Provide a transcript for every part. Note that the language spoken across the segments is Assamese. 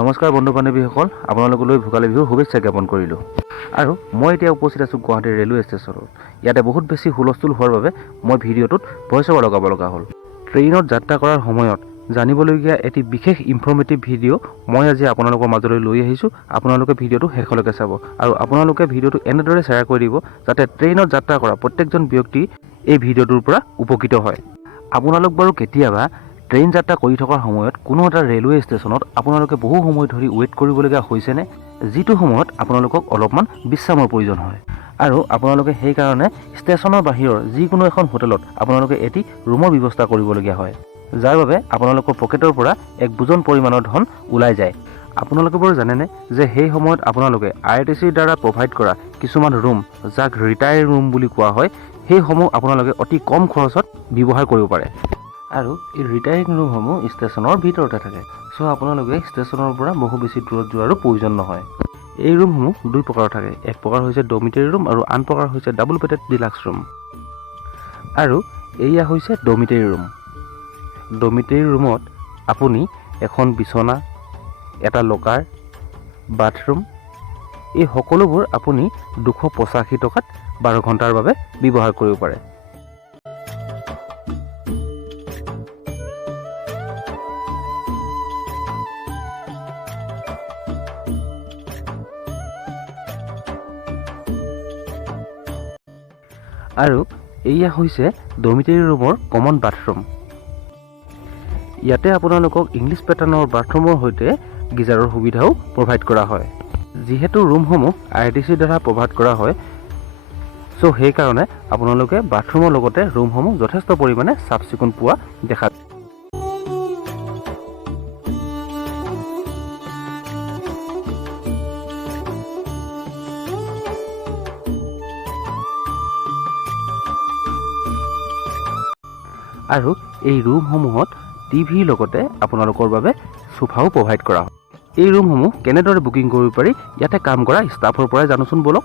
নমস্কাৰ বন্ধু বান্ধৱীসকল, আপোনালোকলৈ ভোগালী বিহুৰ শুভেচ্ছা জ্ঞাপন কৰিলোঁ। আৰু মই এতিয়া উপস্থিত আছোঁ গুৱাহাটী ৰেলৱে ষ্টেচনত। ইয়াতে বহুত বেছি হুলস্থুল হোৱাৰ বাবে মই ভিডিঅ'টোত ভইচ অভাৰ লগাব লগা হ'ল। ট্ৰেইনত যাত্ৰা কৰাৰ সময়ত জানিবলগীয়া এটি বিশেষ ইনফৰ্মেটিভ ভিডিঅ' মই আজি আপোনালোকৰ মাজলৈ লৈ আহিছোঁ। আপোনালোকে ভিডিঅ'টো শেষলৈকে চাব আৰু আপোনালোকে ভিডিঅ'টো এনেদৰে শ্বেয়াৰ কৰি দিব যাতে ট্ৰেইনত যাত্ৰা কৰা প্ৰত্যেকজন ব্যক্তি এই ভিডিঅ'টোৰ পৰা উপকৃত হয়। আপোনালোক বাৰু কেতিয়াবা ট্ৰেইন যাত্ৰা কৰি থকাৰ সময়ত কোনো এটা ৰেলৱে ষ্টেচনত আপোনালোকে বহু সময় ধৰি ৱেইট কৰিবলগীয়া হৈছেনে, যিটো সময়ত আপোনালোকক অলপমান বিশ্ৰামৰ প্ৰয়োজন হয় আৰু আপোনালোকে সেইকাৰণে ষ্টেচনৰ বাহিৰৰ যিকোনো এখন হোটেলত আপোনালোকে এটি ৰুমৰ ব্যৱস্থা কৰিবলগীয়া হয়, যাৰ বাবে আপোনালোকৰ পকেটৰ পৰা এক বুজন পৰিমাণৰ ধন ওলাই যায়। আপোনালোকে বাৰু জানেনে যে সেই সময়ত আপোনালোকে IRTCৰ দ্বাৰা প্ৰভাইড কৰা কিছুমান ৰুম, যাক ৰিটায়াৰ ৰুম বুলি কোৱা হয়, সেইসমূহ আপোনালোকে অতি কম খৰচত ব্যৱহাৰ কৰিব পাৰে। আৰু এই ৰিটায়াৰিং ৰুমসমূহ ষ্টেচনৰ ভিতৰতে থাকে, চ' আপোনালোকে ষ্টেচনৰ পৰা বহু বেছি দূৰত যোৱাৰো প্ৰয়োজন নহয়। এই ৰুমসমূহ দুই প্ৰকাৰৰ থাকে, এক প্ৰকাৰ হৈছে ডমিটেৰী ৰুম আৰু আন প্ৰকাৰ হৈছে ডাবল বেডেড ডিলাক্স ৰুম। আৰু এয়া হৈছে ডমিটেৰী ৰুম। ডমিটেৰী ৰুমত আপুনি এখন বিচনা, এটা লকাৰ, বাথৰুম, এই সকলোবোৰ আপুনি 285 টকাত 12 ঘণ্টাৰ বাবে ব্যৱহাৰ কৰিব পাৰে। আৰু এয়া হৈছে ডমিটেৰী ৰুমৰ কমন বাথৰুম। ইয়াতে আপোনালোকক ইংলিছ পেটাৰ্ণৰ বাথৰুমৰ সৈতে গিজাৰৰ সুবিধাও প্ৰভাইড কৰা হয়। যিহেতু ৰুমসমূহ IRTCৰ দ্বাৰা প্ৰভাইড কৰা হয়, চ' সেইকাৰণে আপোনালোকে বাথৰুমৰ লগতে ৰুমসমূহ যথেষ্ট পৰিমাণে চাফ চিকুণ পোৱা দেখা যায়। আৰু এই ৰুমসমূহত টিভিৰ লগতে আপোনালোকৰ বাবে সোফাও প্ৰভাইড কৰা হয়। এই ৰুমসমূহ কেনেদৰে বুকিং কৰিব পাৰি ইয়াতে কাম কৰা ষ্টাফৰ পৰাই জানোচোন বলক।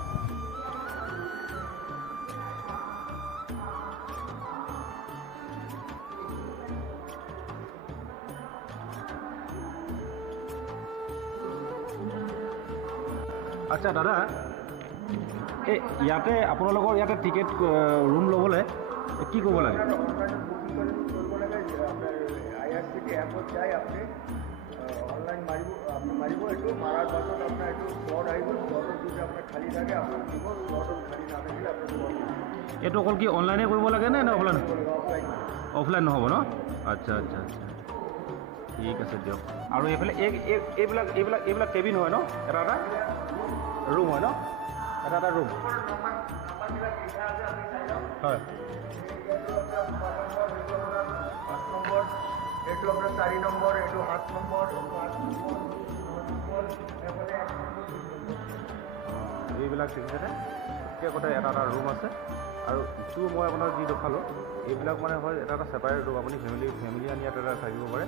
আচ্ছা দাদা, এই ইয়াতে আপোনালোকৰ ইয়াতে টিকেট ৰুম ল'বলৈ কি কৰিব লাগে? IRCTC এপত যাই আপুনি অনলাইন মাৰিব এইটো মাৰাৰ পাছত আপোনাৰ এইটো স্লট আহিব, স্লটত যদি আপোনাৰ খালী থাকে আপোনাক দিব, স্লটত খালী নাথাকিলে আপোনাৰ এইটো অকল কি অনলাইনে কৰিব লাগে নে অফলাইন? অফলাইন অফলাইন নহ'ব ন? আচ্ছা আচ্ছা আচ্ছা, ঠিক আছে দিয়ক। আৰু এইফালে এইবিলাক এইবিলাক এইবিলাক কেবিন হয় ন? এটা এটা ৰুম হয় ন? এটা এটা ৰুম হয়। এইটো আপোনাৰ 4 নম্বৰ, এইটো 8 নম্বৰ, এইবিলাক দেখিছেনে? গোটেই এটা এটা ৰুম আছে। আৰু ইটো মই আপোনাক যি দেখালোঁ, এইবিলাক মানে হয় এটা এটা ছেপাৰেট ৰুম। আপুনি ফেমিলি আনি ইয়াত এটা থাকিব পাৰে।